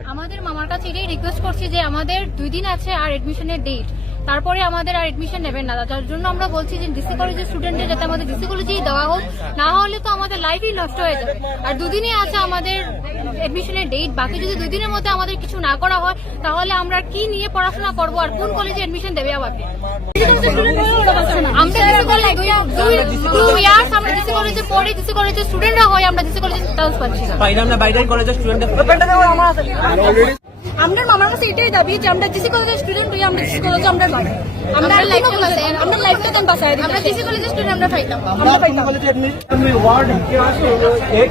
আমাদের মামার কাছে এটাই রিকোয়েস্ট করছি যে আমাদের 2 দিন আছে আর এডমিশনের ডেট, তারপরে আমাদের আর এডমিশন নেবেন না, যার জন্য আমরা বলছি যে ডিসি কলেজের স্টুডেন্টদের যাতে আমাদের ডিসি কলেজেই দেওয়া হোক, না হলে তো আমাদের লাইফই নষ্ট হয়ে যাবে। আর 2 দিনই আছে আমাদের এডমিশনের ডেট, বাকি যদি 2 দিনের মধ্যে আমাদের কিছু না করা হয় তাহলে আমরা কি নিয়ে পড়াশোনা করবো আর কোন কলেজে এডমিশন দেবে আমাকে? আমরা ডিসি কলেজ 2 ইয়ার্স আমরা ডিসি কলেজে পড়ি, ডিসি কলেজের স্টুডেন্টরা হয়, আমরা ডিসি কলেজে চান্স পাচ্ছি না। আমরা বাইরের কলেজের স্টুডেন্ট। আমরা মামার কাছে এটাই দাবি যে আমরা ডিসি কলেজের স্টুডেন্ট হই, আমরা ডিসি কলেজে আমরা পাই, আমরা লাইফটা দেন বাঁচায় দিই। আমরা ডিসি কলেজের স্টুডেন্ট আমরা পাইতাম, আমরা পাইতাম। আমি ওয়ার্ড কি আছে এক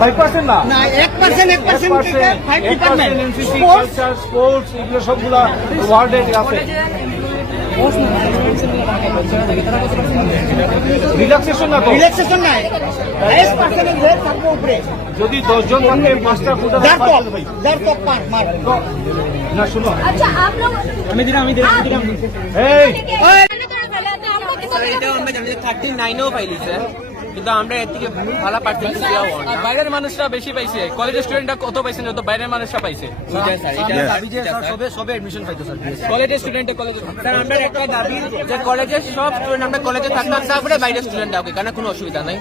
5% না 1% এনসিসি কালচার স্পোর্টস এগুলো সবগুলা ওয়ার্ডে আছে। রিল্যাক্সেশন না যদি 10 জন থাকে 5টা ফুটা না শুনো আমি দিলাম এই এটা আমরা জানি যে 39ও পাইলি স্যার, কিন্তু আমরা এর থেকে ভালো পার্সেন্টেজ দেওয়া হয় না। বাইরের মানুষরা বেশি পাইছে, কলেজের স্টুডেন্টরা কত পাইছে যত বাইরের মানুষরা পাইছে। কলেজের স্টুডেন্টে কলেজে স্যার আমরা একটা দাবি যে কলেজের সব স্টুডেন্ট আমরা কলেজে থাকতাম, তারপরে বাইরের স্টুডেন্ট ওকে, কারণ কোনো অসুবিধা নাই।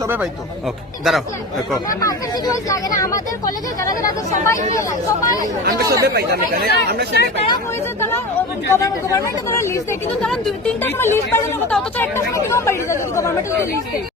সবাই পাইতো। ওকে দাঁড়াও আমাদের কলেজে যারা যারা আছে সবাই আমরা সবাই পাইতাম এখানে, আমরা সবাই পাইতাম। গভর্নমেন্টে তারা লিস্ট দেয়, কিন্তু তারা 2-3টা লিস্ট পাইলে অথচ একটা সময় কিভাবে পাইয়ে যায় যদি গভর্নমেন্টে লিস্ট দেয়।